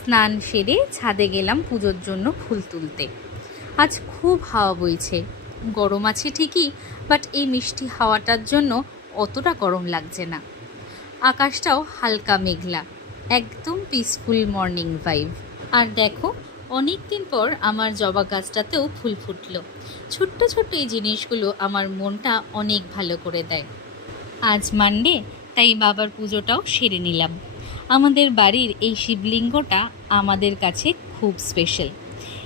স্নান সেরে ছাদে গেলাম পুজোর জন্য ফুল তুলতে। আজ খুব হাওয়া বইছে, গরম আছে ঠিকই, বাট এই মিষ্টি হাওয়াটার জন্য অতটা গরম লাগছে না। আকাশটাও হালকা মেঘলা, একদম পিসফুল মর্নিং ভাইব। আর দেখো, অনেক দিন পর আমার জবা গাছটাতেও ফুল ফুটলো। ছোট্ট ছোট্ট এই জিনিসগুলো আমার মনটা অনেক ভালো করে দেয়। আজ মানডে, তাই বাবার পুজোটাও সেরে নিলাম। আমাদের বাড়ির এই শিবলিঙ্গটা আমাদের কাছে খুব স্পেশাল।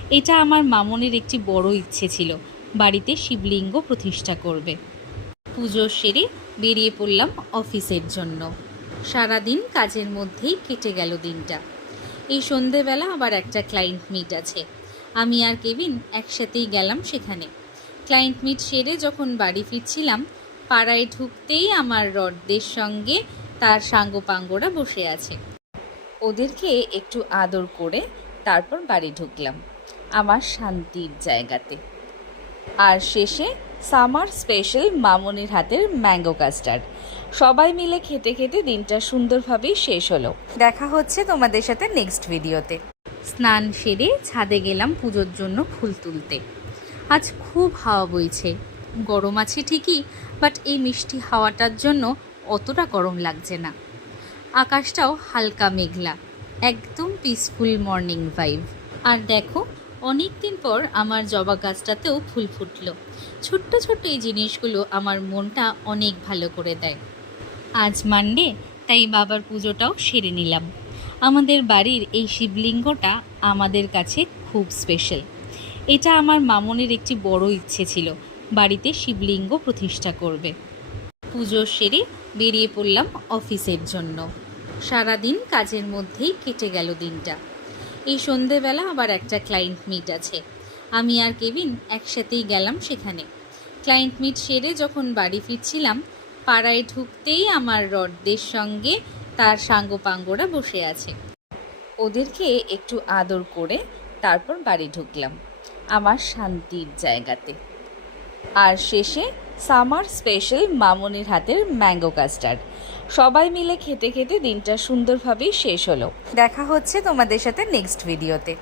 এটা আমার মামনের একটি বড় ইচ্ছে ছিল, বাড়িতে শিবলিঙ্গ প্রতিষ্ঠা করবে। পুজো সেরে বেরিয়ে পড়লাম অফিসের জন্য। সারাদিন কাজের মধ্যেই কেটে গেল দিনটা। এই সন্ধেবেলা আবার একটা ক্লায়েন্ট মিট আছে। আমি আর কেবিন একসাথেই গেলাম সেখানে। ক্লায়েন্ট মিট সেরে যখন বাড়ি ফিরছিলাম, পাড়ায় ঢুকতেই আমার রডদের সঙ্গে তার সাঙ্গপাঙ্গরা বসে আছে। ওদেরকে একটু আদর করে তারপর বাড়ি ঢুকলাম আমার শান্তির জায়গাতে। আর শেষে সামার স্পেশাল মামনির হাতের ম্যাঙ্গো কাস্টার্ড। সবাই মিলে খেতে খেতে দিনটা সুন্দরভাবেই শেষ হলো। দেখা হচ্ছে তোমাদের সাথে নেক্সট ভিডিওতে। স্নান সেরে ছাদে গেলাম পুজোর জন্য ফুল তুলতে। আজ খুব হাওয়া বইছে, গরম আছে ঠিকই, বাট এই মিষ্টি হাওয়াটার জন্য অতটা গরম লাগছে না। আকাশটাও হালকা মেঘলা, একদম পিসফুল মর্নিং ভাইব। আর দেখো, অনেক দিন পর আমার জবা গাছটাতেও ফুল ফুটলো। ছোট্ট ছোট্ট এই জিনিসগুলো আমার মনটা অনেক ভালো করে দেয়। আজ মানডে, তাই বাবার পুজোটাও সেরে নিলাম। আমাদের বাড়ির এই শিবলিঙ্গটা আমাদের কাছে খুব স্পেশাল। এটা আমার মামনের একটি বড় ইচ্ছে ছিল, বাড়িতে শিবলিঙ্গ প্রতিষ্ঠা করবে। পুজো সেরে বেরিয়ে পড়লাম অফিসের জন্য। সারাদিন কাজের মধ্যেই কেটে গেল দিনটা। এই সন্ধেবেলা আবার একটা ক্লায়েন্ট মিট আছে। আমি আর কেবিন একসাথেই গেলাম সেখানে। ক্লায়েন্ট মিট সেরে যখন বাড়ি ফিরছিলাম, পাড়ায় ঢুকতেই আমার রডদের সঙ্গে তার সাঙ্গপাঙ্গরা বসে আছে। ওদেরকে একটু আদর করে তারপর বাড়ি ঢুকলাম আমার শান্তির জায়গাতে। আর শেষে সামার স্পেশাল মামনির হাতের ম্যাঙ্গো কাস্টার্ড। সবাই মিলে খেতে খেতে দিনটা সুন্দরভাবেই শেষ হলো। দেখা হচ্ছে তোমাদের সাথে নেক্সট ভিডিওতে।